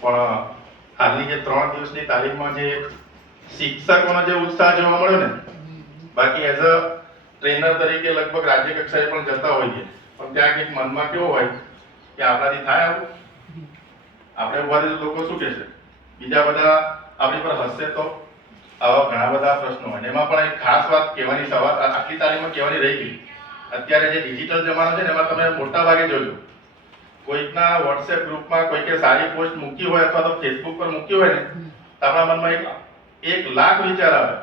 પણ હાલની જે ત્રણ દિવસની તાલીમમાં જે શિક્ષકોનો જે ઉત્સાહ જોવા મળ્યો ને, બાકી એઝ અ ટ્રેનર તરીકે લગભગ રાજ્ય કક્ષાએ પણ જતા હોઈએ પણ ત્યાં કંઈક મનમાં કેવો હોય કે આપણાથી થાય આવું? આપણે ઊભા લોકો શું કહેશે? બીજા બધા આપણી પર હસશે તો? આવા ઘણા બધા પ્રશ્નો હોય. એમાં પણ એક ખાસ વાત કહેવાની સવાલ આ- આટલી તાલીમમાં કહેવાની રહી ગઈ. અત્યારે જે ડિજિટલ જમાનો છે ને, એમાં તમે મોટા ભાગે જોજો. કોઈકના વોટ્સએપ ગ્રુપમાં કોઈકે સારી પોસ્ટ મૂકી હોય અથવા તો ફેસબુક પર મૂકી હોય ને તો આપણા મનમાં એક એક લાખ વિચાર આવે.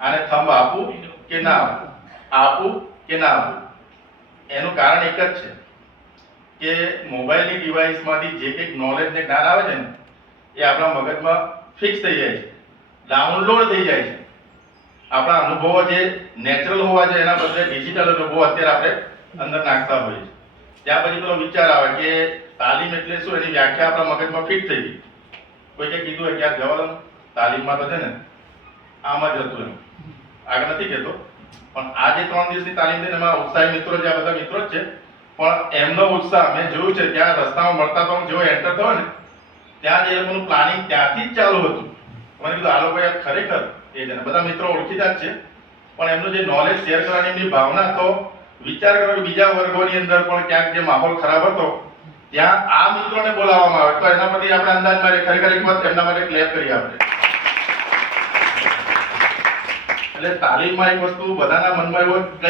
આને થંબ આપું કે ના આપું? આપું કે ના આપું? એનું કારણ એક જ છે કે મોબાઈલની ડિવાઇસમાંથી જે કંઈક નોલેજ ને જ્ઞાન આવે છે ને, એ આપણા મગજમાં ફિક્સ થઈ જાય છે. ડાઉનલોડ થઈ જાય છે. આપણા અનુભવો જે નેચરલ હોવા જોઈએ એના બદલે ડિજિટલ અનુભવો અત્યારે આપણે અંદર નાખતા હોઈએ છીએ. ત્યાં પછી પેલો વિચાર આવે કે તાલીમ એટલે શું? એની વ્યાખ્યા આપણા મગજમાં ફિટ થઈ ગઈ. કોઈકે કીધું હોય કે જવાનું તાલીમમાં તો છે ને આમાં જ હતું એમ. આગળ નથી કહેતો. પણ આ જે ત્રણ દિવસની તાલીમ છે ને, એમાં ઉત્સાહી મિત્રો જે આ બધા મિત્રો જ છે. પણ એમનો ઉત્સાહ મેં જોયું છે ત્યાં રસ્તામાં મળતા તો જેવો એન્ટર થયો ને, ત્યાં જે લોકોનું પ્લાનિંગ ત્યાંથી જ ચાલુ હતું. મને કીધું, આ લોકો યાર ખરેખર એ બધા મિત્રો ઓળખીતા જ છે. પણ એમનું જે નોલેજ શેર કરવાની એમની ભાવના તો વિચાર કરો બીજા વર્ગોની અંદર પણ ક્યાંક જે માહોલ ખરાબ હતો, ત્યાં આ મિત્રોને બોલાવવામાં આવે. તો એના પરથી આપણે અંદાજ મારી ખરેખર એક વાત એમના માટે ક્લેપ કરી આપણે. એટલે તાલીમમાં એક વસ્તુ બધાના મનમાં એવો કઈ